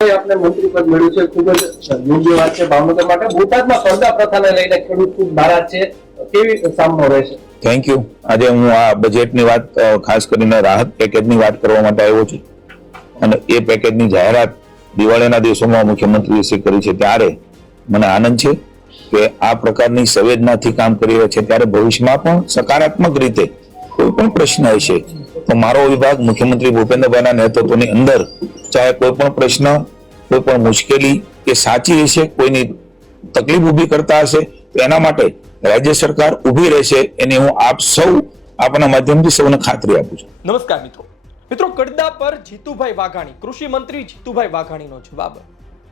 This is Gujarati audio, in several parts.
આપને મંત્રી પદ મળ્યું છે. ખૂબ જ યોગ્ય વાત છે ભાવનગર માટે. બોટાદમાં પડદા પ્રથાને લઈને ખેડૂત ખૂબ નારાજ છે. કેવી સામનો રહેશે? થેન્ક યુ આજે હું આ બજેટની વાત ખાસ કરીને રાહત પેકેજની વાત કરવા માટે આવ્યો છું. અને એ પેકેજની જાહેરાત દિવાળીના દિવસોમાં મુખ્યમંત્રીશ્રી કરી છે. ત્યારે મને આનંદ છે કે આ પ્રકારની સંવેદનાથી કામ કરી રહ્યા છે. ત્યારે ભવિષ્યમાં પણ સકારાત્મક રીતે કોઈ પણ પ્રશ્ન હશે તો મારો વિભાગ મુખ્યમંત્રી ભૂપેન્દ્રભાઈના નેતૃત્વની અંદર ચાહે કોઈ પણ પ્રશ્ન, કોઈ પણ મુશ્કેલી કે સાચી હશે કોઈની તકલીફ ઊભી કરતા હશે, તો એના માટે રાજ્ય સરકાર ઊભી રહેશે એની હું આપ સૌ આપના માધ્યમથી સૌને ખાતરી આપું છું. નમસ્કાર મિત્રો. મિત્રો કડદા પર જીતુભાઈ વાઘાણી, કૃષિ મંત્રી જીતુભાઈ વાઘાણીનો જવાબ.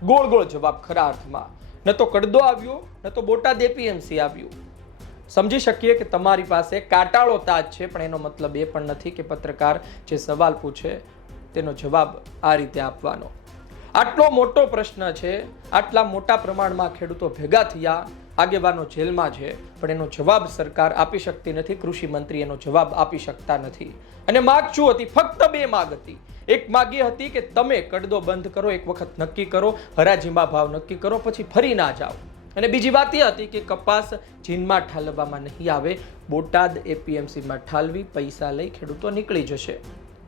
ગોળ ગોળ જવાબ ખરા અર્થમાં. ન તો કડદો આવ્યો, ન તો બોટાદ એપીએમસી આવ્યું. સમજી શકીએ કે તમારી પાસે કાટાળો તાજ છે, પણ એનો મતલબ એ પણ નથી કે પત્રકાર જે સવાલ પૂછે તેનો જવાબ આ રીતે આપવાનો. આટલો મોટો પ્રશ્ન છે, આટલા મોટા પ્રમાણમાં ખેડૂતો ભેગા થયા, આગેવાનો જેલમાં છે, પણ એનો જવાબ સરકાર આપી શકતી નથી, કૃષિ મંત્રી એનો જવાબ આપી શકતા નથી. અને માગ શું હતી? ફક્ત બે માગ હતી. એક માગ એ હતી કે તમે કડદો બંધ કરો, એક વખત નક્કી કરો, હરાજીમાં ભાવ નક્કી કરો, પછી ફરી ના જાઓ. અને બીજી વાત એ હતી કે કપાસ ચીનમાં ઠાલવવામાં નહીં આવે, બોટાદ એપીએમસીમાં ઠાલવી, પૈસા લઈ ખેડૂતો નીકળી જશે.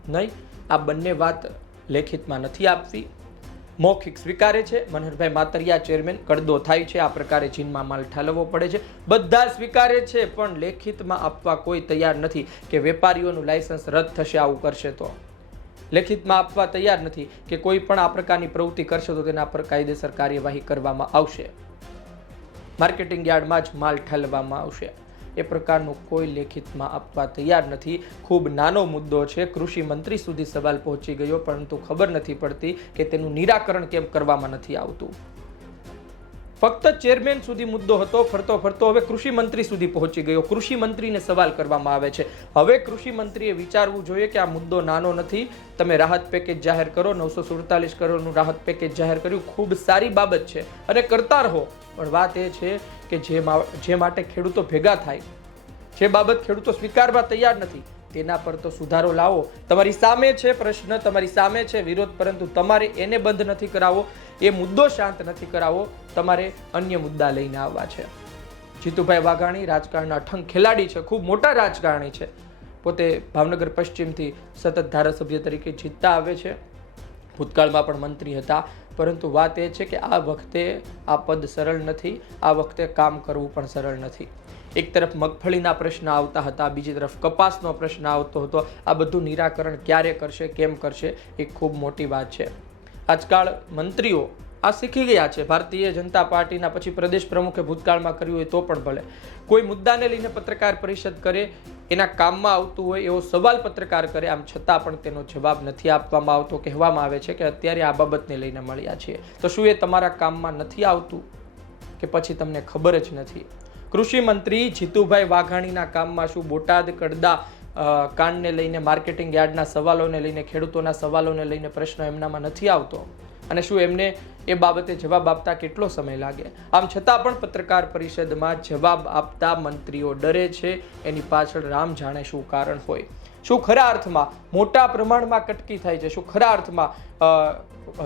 નહીં, આ બંને વાત લેખિતમાં નથી આપવી. મૌખિક સ્વીકારે છે. મનહરભાઈ માતરિયા ચેરમેન કડદો થાય છે. આ પ્રકારે ચીનમાં માલ ઠાલવવો પડે છે. બધા સ્વીકારે છે, પણ લેખિતમાં આપવા કોઈ તૈયાર નથી કે વેપારીઓનું લાયસન્સ રદ થશે, આવું કરશે તો. લેખિતમાં આપવા તૈયાર નથી કે કોઈ પણ આ પ્રકારની પ્રવૃત્તિ કરશે તો તેના પર કાયદેસર કાર્યવાહી કરવામાં આવશે. માર્કેટિંગ યાર્ડમાં જ માલ ઠાલવવામાં આવશે. એ પ્રકારનું કોઈ લેખિતમાં આપવા તૈયાર નથી. ખૂબ નાનો મુદ્દો છે. કૃષિ મંત્રી સુધી સવાલ પહોંચી ગયો, પરંતુ ખબર નથી પડતી કે તેનું નિરાકરણ કેમ કરવામાં નથી આવતું. ફક્ત ચેરમેન સુધી મુદ્દો હતો, ફરતો ફરતો હવે કૃષિ મંત્રી સુધી પહોંચી ગયો. કૃષિ મંત્રીને સવાલ કરવામાં આવે છે. હવે કૃષિ મંત્રીએ વિચારવું જોઈએ કે આ મુદ્દો નાનો નથી. તમે રાહત પેકેજ જાહેર કરો, નવસો સુડતાલીસ કરોડનું રાહત પેકેજ જાહેર કર્યું. ખૂબ સારી બાબત છે અને કરતા રહો પણ વાત એ છે કે જે માટે ખેડૂતો ભેગા થાય, જે બાબત ખેડૂતો સ્વીકારવા તૈયાર નથી તેના પર તો સુધારો લાવો. તમારી સામે છે પ્રશ્ન, તમારી સામે છે વિરોધ, પરંતુ તમારે એને બંધ નથી કરાવવો, એ મુદ્દો શાંત નથી કરાવવો, તમારે અન્ય મુદ્દા લઈને આવવા છે. જીતુભાઈ વાઘાણી રાજકારણના અઠંગ ખેલાડી છે, ખૂબ મોટા રાજકારણી છે. પોતે ભાવનગર પશ્ચિમથી સતત ધારાસભ્ય તરીકે જીતતા આવે છે. ભૂતકાળમાં પણ મંત્રી હતા, પરંતુ વાત એ છે કે આ વખતે આ પદ સરળ નથી, આ વખતે કામ કરવું પણ સરળ નથી. એક તરફ મગફળીના પ્રશ્ન આવતા હતા, બીજી તરફ કપાસનો પ્રશ્ન આવતો હતો. આ બધું નિરાકરણ ક્યારે કરશે, કેમ કરશે, એ ખૂબ મોટી વાત છે. આજકાલ મંત્રીઓ આ શીખી ગયા છે. ભારતીય જનતા પાર્ટીના પછી પ્રદેશ પ્રમુખે ભૂતકાળમાં કર્યું હોય તો પણ ભલે. કોઈ મુદ્દાને લઈને પત્રકાર પરિષદ કરે, એના કામમાં આવતું હોય, એવો સવાલ પત્રકાર કરે, આમ છતાં પણ તેનો જવાબ નથી આપવામાં આવતો. કહેવામાં આવે છે કે અત્યારે આ બાબતને લઈને મળ્યા છીએ. તો શું એ તમારા કામમાં નથી આવતું? કે પછી તમને ખબર જ નથી? કૃષિ મંત્રી જીતુભાઈ વાઘાણીના કામમાં શું બોટાદ કડદા કાંડને લઈને માર્કેટિંગ યાર્ડના સવાલોને લઈને, ખેડૂતોના સવાલોને લઈને પ્રશ્ન એમનામાં નથી આવતો. અને શું એમને એ બાબતે જવાબ આપતા કેટલો સમય લાગે? આમ છતાં પણ પત્રકાર પરિષદમાં જવાબ આપતા મંત્રીઓ ડરે છે. એની પાછળ રામ જાણે શું કારણ હોય. શું ખરા અર્થમાં મોટા પ્રમાણમાં કટકી થાય છે? શું ખરા અર્થમાં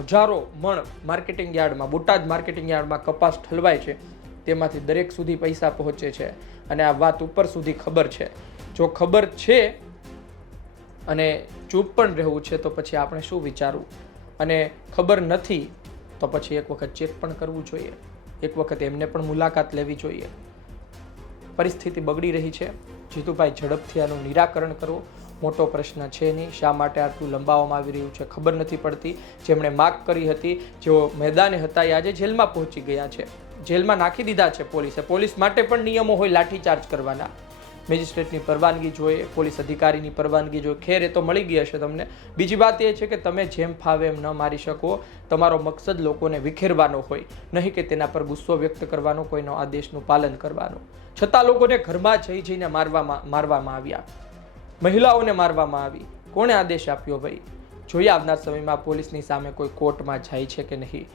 હજારો મણ માર્કેટિંગ યાર્ડમાં, બોટાદ માર્કેટિંગ યાર્ડમાં કપાસ ઠલવાય છે? તેમાંથી દરેક સુધી પૈસા પહોંચે છે. અને આ વાત ઉપર સુધી ખબર છે. જો ખબર છે અને ચૂપ પણ રહેવું છે તો પછી આપણે શું વિચારવું? અને ખબર નથી તો પછી એક વખત ચેક પણ કરવું જોઈએ. એક વખત એમને પણ મુલાકાત લેવી જોઈએ. પરિસ્થિતિ બગડી રહી છે. જીતુભાઈ ઝડપથી આનું નિરાકરણ કરો. મોટો પ્રશ્ન છે નહીં, શા માટે આટલું લંબાવવામાં આવી રહ્યું છે ખબર નથી પડતી. જેમણે માગ કરી હતી, જેઓ મેદાને હતા એ આજે જેલમાં પહોંચી ગયા છે. જેલમાં નાખી દીધા છે પોલીસે. પોલીસ માટે પણ નિયમો હોય લાઠીચાર્જ કરવાના. મેજિસ્ટ્રેટની પરવાનગી જોઈએ, પોલીસ અધિકારીની પરવાનગી જોઈએ. ખેર એ તો મળી ગઈ હશે તમને. બીજી વાત એ છે કે તમે જેમ ફાવે એમ ન મારી શકો. તમારો મકસદ લોકોને વિખેરવાનો હોય. નહીં કે તેના પર ગુસ્સો વ્યક્ત કરવાનો, કોઈનો આદેશનું પાલન કરવાનું. છતાં લોકોને ઘરમાં જઈ જઈને મારવામાં મારવામાં આવ્યા. મહિલાઓને મારવામાં આવી. કોણે આદેશ આપ્યો ભાઈ? જોઈએ આવનાર સમયમાં પોલીસની સામે કોઈ કોર્ટમાં જાય છે કે નહીં?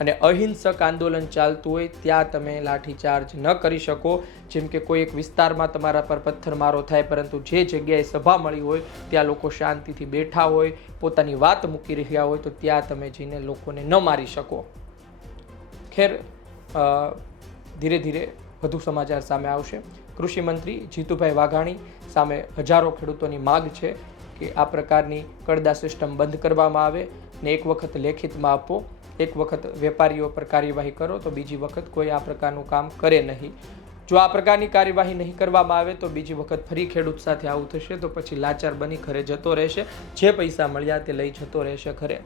અને અહિંસક આંદોલન ચાલતું હોય ત્યાં તમે લાઠીચાર્જ ન કરી શકો. જેમ કે કોઈ એક વિસ્તારમાં તમારા પર પથ્થરમારો થાય, પરંતુ જે જગ્યાએ સભા મળી હોય, ત્યાં લોકો શાંતિથી બેઠા હોય, પોતાની વાત મૂકી રહ્યા હોય, તો ત્યાં તમે જઈને લોકોને ન મારી શકો. ખેર ધીરે ધીરે વધુ સમાચાર સામે આવશે. કૃષિ મંત્રી જીતુભાઈ વાઘાણી સામે હજારો ખેડૂતોની માગ છે કે આ પ્રકારની કડદા સિસ્ટમ બંધ કરવામાં આવે ને એક વખત લેખિતમાં આપો. એક વખત વેપારીઓ પર કાર્યવાહી કરો તો બીજી વખત કોઈ આ પ્રકારનું કામ કરે નહીં. જો આ પ્રકારની કાર્યવાહી નહીં કરવામાં આવે તો બીજી વખત ફરી ખેડૂત સાથે આવું થશે તો પછી લાચાર બની ઘરે જતો રહેશે. જે પૈસા મળ્યા તે લઈ જતો રહેશે ઘરે.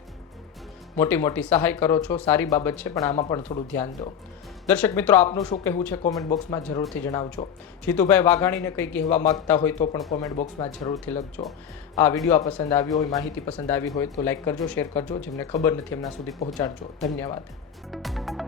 મોટી મોટી સહાય કરો છો, સારી બાબત છે, પણ આમાં પણ થોડું ધ્યાન દો. દર્શક મિત્રો, આપનું શું કહેવું છે કોમેન્ટ બોક્સમાં જરૂરથી જણાવજો. જીતુભાઈ વાઘાણીને કંઈ કહેવા માંગતા હોય તો પણ કોમેન્ટ બોક્સમાં જરૂરથી લખજો. આ વીડિયો પસંદ આવ્યો હોય, માહિતી પસંદ આવી હોય તો લાઈક કરજો, શેર કરજો, જેમને ખબર નથી એમના સુધી પહોંચાડજો. ધન્યવાદ.